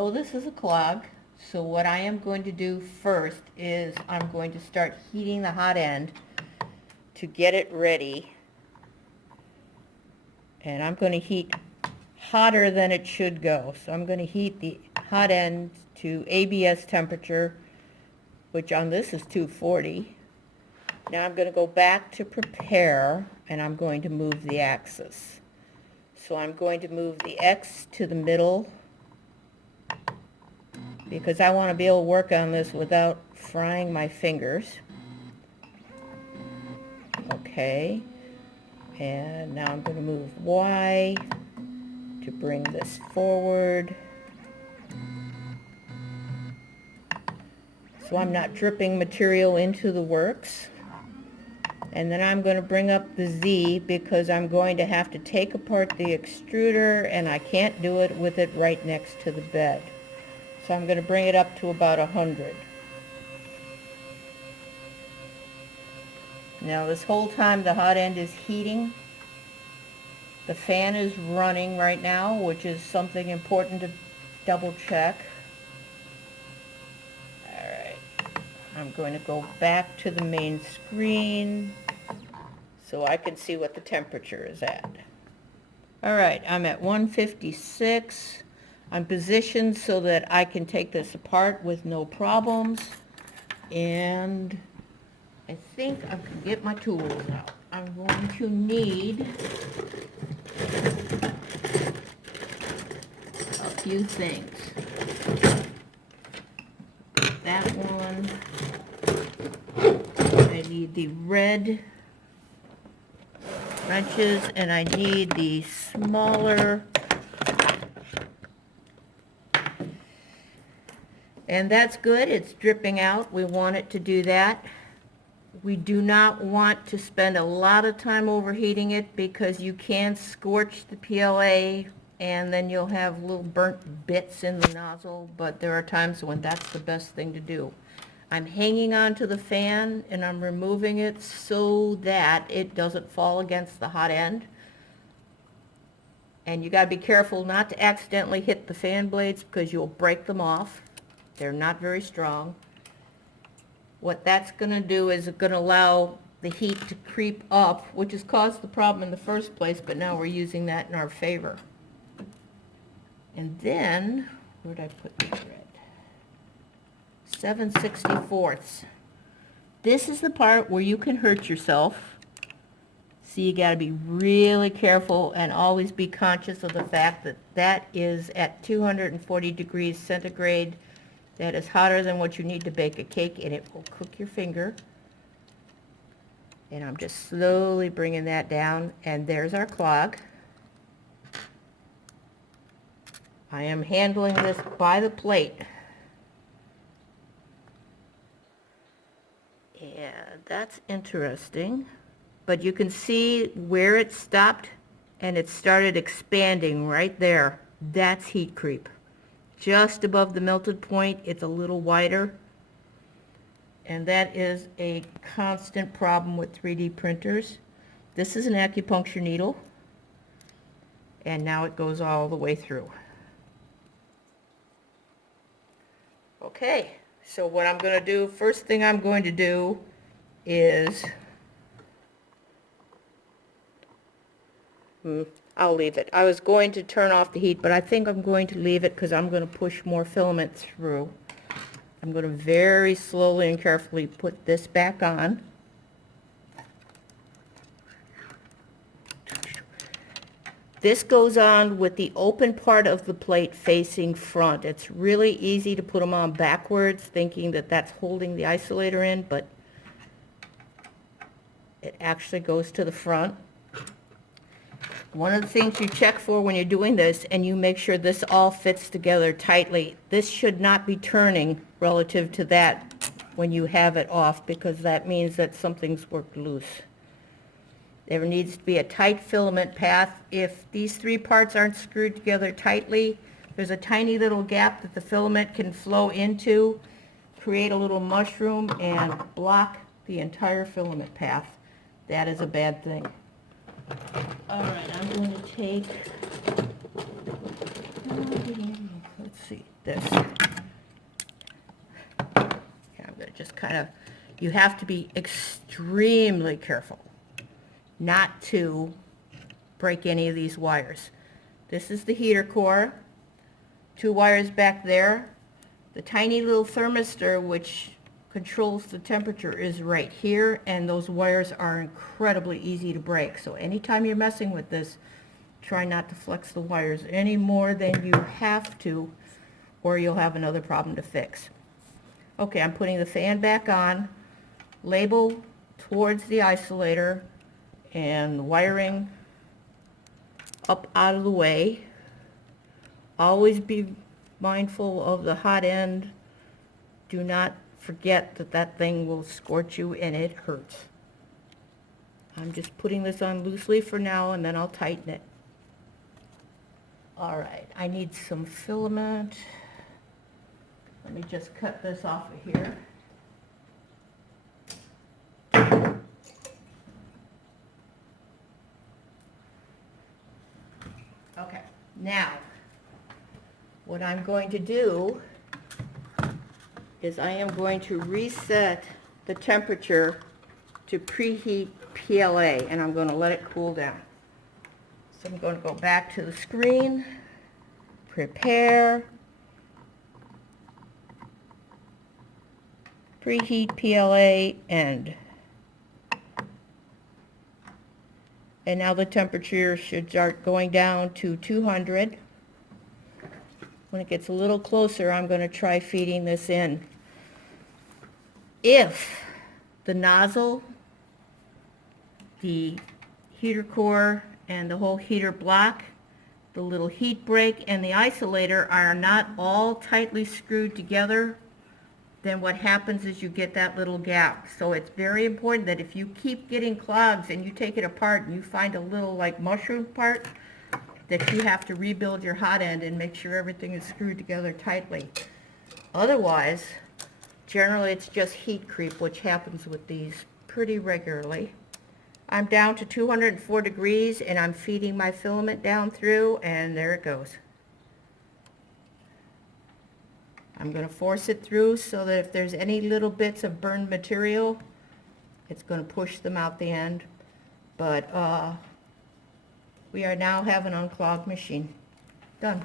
know this is a clog, so what I am going to do first is I'm going to start heating the hot end to get it ready. And I'm going to heat hotter than it should go. So I'm going to heat the hot end to ABS temperature, which on this is 240. Now I'm going to go back to prepare, and I'm going to move the axis. So I'm going to move the X to the middle, because I want to be able to work on this without frying my fingers. Okay. And now I'm going to move Y to bring this forward. So I'm not dripping material into the works. And then I'm going to bring up the Z because I'm going to have to take apart the extruder, and I can't do it with it right next to the bed. So I'm going to bring it up to about 100. Now this whole time the hot end is heating. The fan is running right now, which is something important to double check. Alright, I'm going to go back to the main screen so I can see what the temperature is at. Alright, I'm at 156. I'm positioned so that I can take this apart with no problems. And I think I can get my tools out. I'm going to need a few things. That one, I need the red wrenches, and I need the smaller, and that's good. It's dripping out. We want it to do that. We do not want to spend a lot of time overheating it because you can scorch the PLA and then you'll have little burnt bits in the nozzle, but there are times when that's the best thing to do. I'm hanging on to the fan and I'm removing it so that it doesn't fall against the hot end. And you got to be careful not to accidentally hit the fan blades because you'll break them off. They're not very strong. What that's going to do is going to allow the heat to creep up, which has caused the problem in the first place, but now we're using that in our favor. And then, where did I put the thread? 7/64. This is the part where you can hurt yourself. So you got to be really careful and always be conscious of the fact that that is at 240 degrees centigrade. That is hotter than what you need to bake a cake, and it will cook your finger. And I'm just slowly bringing that down, and there's our clog. I am handling this by the plate. Yeah, that's interesting. But you can see where it stopped, and it started expanding right there. That's heat creep. Just above the melted point, it's a little wider. And that is a constant problem with 3D printers. This is an acupuncture needle. And now it goes all the way through. Okay, so what I'm going to do, first thing I'm going to do is, I'll leave it. I was going to turn off the heat, but I think I'm going to leave it because I'm going to push more filament through. I'm going to very slowly and carefully put this back on. This goes on with the open part of the plate facing front. It's really easy to put them on backwards, thinking that that's holding the isolator in, but it actually goes to the front. One of the things you check for when you're doing this, and you make sure this all fits together tightly, this should not be turning relative to that when you have it off, because that means that something's worked loose. There needs to be a tight filament path. If these three parts aren't screwed together tightly, there's a tiny little gap that the filament can flow into, create a little mushroom, and block the entire filament path. That is a bad thing. All right, I'm going to take, let's see this. Yeah, I'm gonna just kind of, you have to be extremely careful not to break any of these wires. This is the heater core, 2 wires back there. The tiny little thermistor which controls the temperature is right here, and those wires are incredibly easy to break. So anytime you're messing with this, try not to flex the wires any more than you have to, or you'll have another problem to fix. Okay, I'm putting the fan back on, label towards the isolator, and wiring up out of the way. Always be mindful of the hot end. Do not forget that that thing will scorch you and it hurts. I'm just putting this on loosely for now, and then I'll tighten it. All right, I need some filament. Let me just cut this off of here. Okay, now, what I'm going to do is I am going to reset the temperature to preheat PLA, and I'm going to let it cool down. So I'm going to go back to the screen, prepare, preheat PLA, end. And now the temperature should start going down to 200. When it gets a little closer, I'm going to try feeding this in. If the nozzle, the heater core, and the whole heater block, the little heat break, and the isolator are not all tightly screwed together, then what happens is you get that little gap. So it's very important that if you keep getting clogs and you take it apart and you find a little like mushroom part, that you have to rebuild your hot end and make sure everything is screwed together tightly. Otherwise, generally it's just heat creep, which happens with these pretty regularly. I'm down to 204 degrees and I'm feeding my filament down through, and there it goes. I'm going to force it through so that if there's any little bits of burned material, it's going to push them out the end. But we are now have an unclogged machine. Done.